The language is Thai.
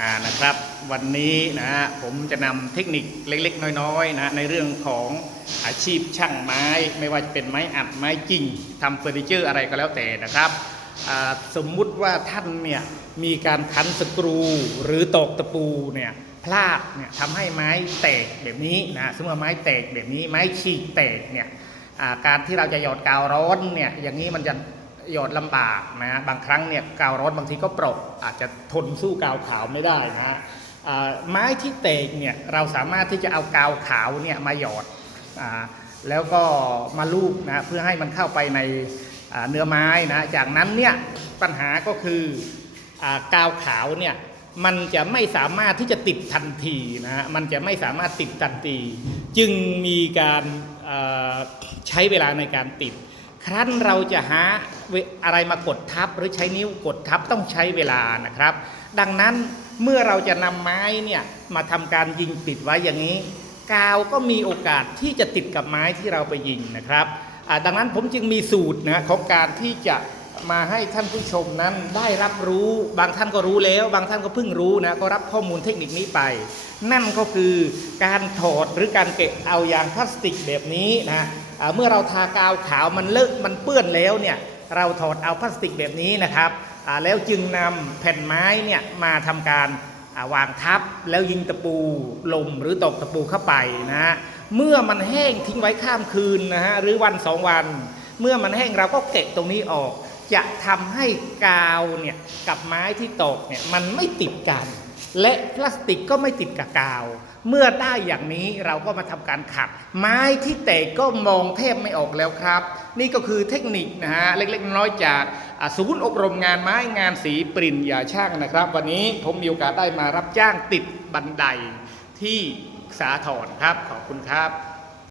อ่านะครับวันนี้นะฮะผมจะนำเทคนิคเล็กๆ น้อยๆนะในเรื่องของอาชีพช่างไม้ ไม่ว่าจะเป็นไม้อัดไม้จริงทำเฟอร์นิเจอร์อะไรก็แล้วแต่นะครับสมมุติว่าท่านเนี่ยมีการคันสกรูหรือตอกตะปูเนี่ยพลาดเนี่ยทำให้ไม้แตกแบบนี้นะสมมติว่าไม้แตกแบบนี้ไม้ฉีกแตกเนี่ยการที่เราจะหยอดกาวร้อนเนี่ยอย่างนี้มันจะ หยอดลำบากนะฮะบางครั้งเนี่ยกาวร้อนบางทีก็เปรกอาจจะทนสู้กาวขาวไม่ได้นะฮะไม้ที่เตกเนี่ยเราสามารถที่จะเอากาวขาวเนี่ยมาหยอดอแล้วก็มาลูบนะเพื่อให้มันเข้าไปในเนื้อไม้นะจากนั้นเนี่ยปัญหาก็คืออกาวขาวเนี่ยมันจะไม่สามารถที่จะติดทันทีนะฮะมันจะไม่สามารถติดทันที จึงมีการใช้เวลาในการติด ครั้นเราจะหาอะไรมากดทับหรือใช้นิ้วกดทับต้องใช้เวลานะครับ ดังนั้นเมื่อเราจะนำไม้เนี่ยมาทำการยิงติดไว้อย่างนี้ กาวก็มีโอกาสที่จะติดกับไม้ที่เราไปยิงนะครับดังนั้นผมจึงมีสูตรนะของการที่จะ มาให้ท่านผู้ชมนั้นได้รับรู้ บางท่านก็รู้แล้ว บางท่านก็เพิ่งรู้นะก็รับข้อมูลเทคนิคนี้ไป นั่นก็คือการถอดหรือการเก็บเอายางพลาสติกแบบนี้นะเมื่อเราทากาวขาวมันเลอะมันเปื้อนแล้วเนี่ยเราถอดเอาพลาสติกแบบนี้นะครับแล้วจึงนำแผ่นไม้เนี่ยมาทำการวางทับแล้วยิงตะปูลมหรือตอกตะปูเข้าไปนะฮะเมื่อมันแห้งทิ้งไว้ข้ามคืนนะฮะหรือวันสองวัน เมื่อมันแห้งเราก็เก็บตรงนี้ออก จะทำให้กาวเนี่ยกับไม้ที่ตกเนี่ยมันไม่ติดกัน และพลาสติกก็ไม่ติดกับกาว เมื่อได้อย่างนี้เราก็มาทำการขัด ไม้ที่แตกก็มองแทบไม่ออกแล้วครับ นี่ก็คือเทคนิคนะฮะเล็กๆน้อยๆจากศูนย์อบรมงานไม้งานสีปริญญาช่างนะครับ วันนี้ผมมีโอกาสได้มารับจ้างติดบันไดที่สาทรครับขอบคุณครับ